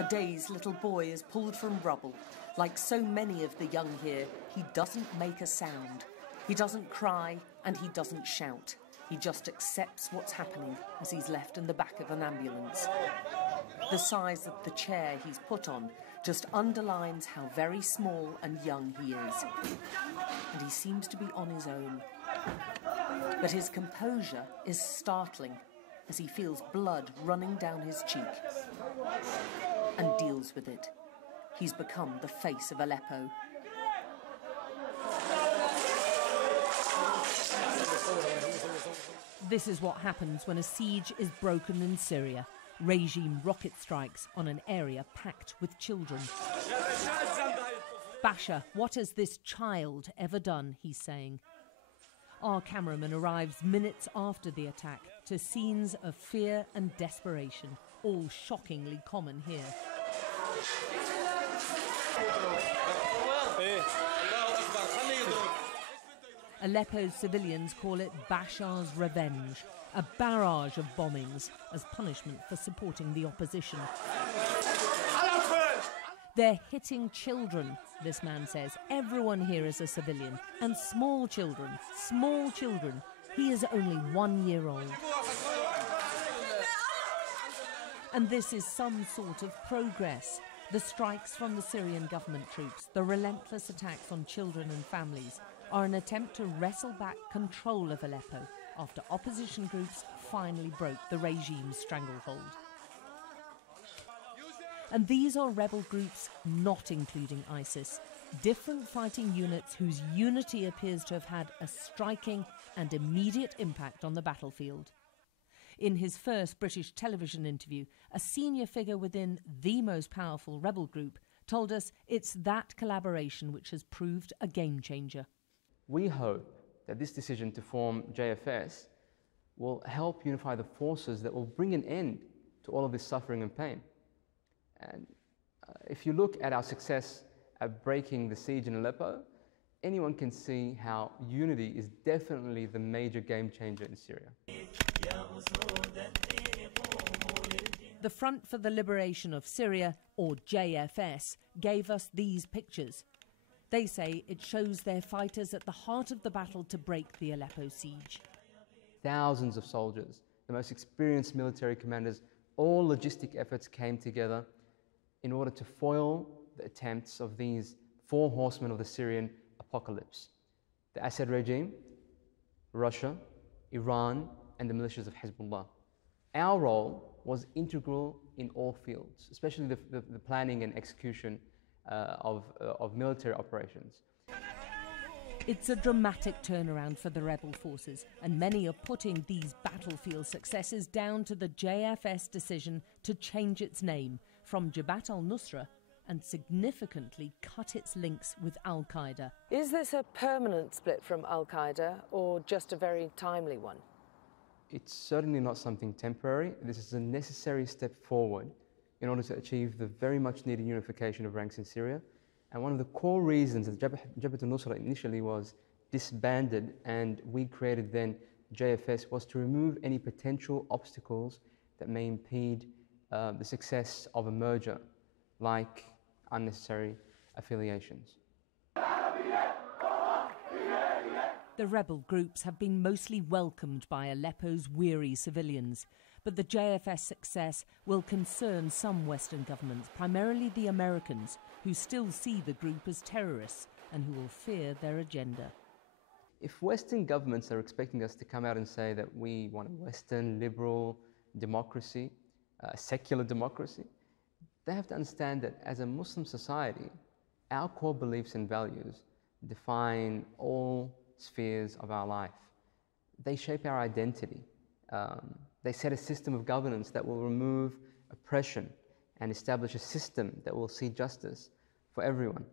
A dazed little boy is pulled from rubble. Like so many of the young here, he doesn't make a sound. He doesn't cry and he doesn't shout. He just accepts what's happening as he's left in the back of an ambulance. The size of the chair he's put on just underlines how very small and young he is. And he seems to be on his own. But his composure is startling as he feels blood running down his cheek and deals with it. He's become the face of Aleppo. This is what happens when a siege is broken in Syria. Regime rocket strikes on an area packed with children. Bashar, what has this child ever done, he's saying. Our cameraman arrives minutes after the attack to scenes of fear and desperation, all shockingly common here. Aleppo's civilians call it Bashar's revenge, a barrage of bombings as punishment for supporting the opposition. They're hitting children, this man says. Everyone here is a civilian. And small children, small children. He is only 1 year old. And this is some sort of progress. The strikes from the Syrian government troops, the relentless attacks on children and families, are an attempt to wrestle back control of Aleppo after opposition groups finally broke the regime's stranglehold. And these are rebel groups not including ISIS, different fighting units whose unity appears to have had a striking and immediate impact on the battlefield. In his first British television interview, a senior figure within the most powerful rebel group told us it's that collaboration which has proved a game changer. We hope that this decision to form JFS will help unify the forces that will bring an end to all of this suffering and pain. And if you look at our success at breaking the siege in Aleppo, anyone can see how unity is definitely the major game changer in Syria. The Front for the Liberation of Syria, or JFS, gave us these pictures. They say it shows their fighters at the heart of the battle to break the Aleppo siege. Thousands of soldiers, the most experienced military commanders, all logistic efforts came together in order to foil the attempts of these four horsemen of the Syrian apocalypse: the Assad regime, Russia, Iran, and the militias of Hezbollah. Our role was integral in all fields, especially the planning and execution of military operations. It's a dramatic turnaround for the rebel forces, and many are putting these battlefield successes down to the JFS decision to change its name from Jabhat al-Nusra and significantly cut its links with al-Qaeda. Is this a permanent split from al-Qaeda or just a very timely one? It's certainly not something temporary. This is a necessary step forward in order to achieve the very much needed unification of ranks in Syria. And one of the core reasons that Jabhat al-Nusra initially was disbanded and we created then JFS was to remove any potential obstacles that may impede the success of a merger, like unnecessary affiliations. The rebel groups have been mostly welcomed by Aleppo's weary civilians, but the JFS success will concern some Western governments, primarily the Americans, who still see the group as terrorists and who will fear their agenda. If Western governments are expecting us to come out and say that we want a Western liberal democracy, a secular democracy, they have to understand that as a Muslim society, our core beliefs and values define all spheres of our life. They shape our identity. They set a system of governance that will remove oppression and establish a system that will see justice for everyone.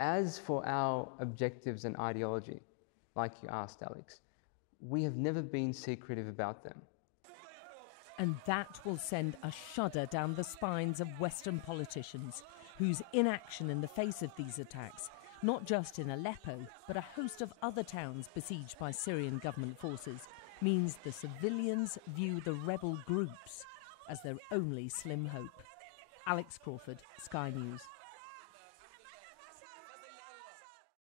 As for our objectives and ideology, like you asked, Alex, we have never been secretive about them. And that will send a shudder down the spines of Western politicians whose inaction in the face of these attacks, not just in Aleppo, but a host of other towns besieged by Syrian government forces, means the civilians view the rebel groups as their only slim hope. Alex Crawford, Sky News.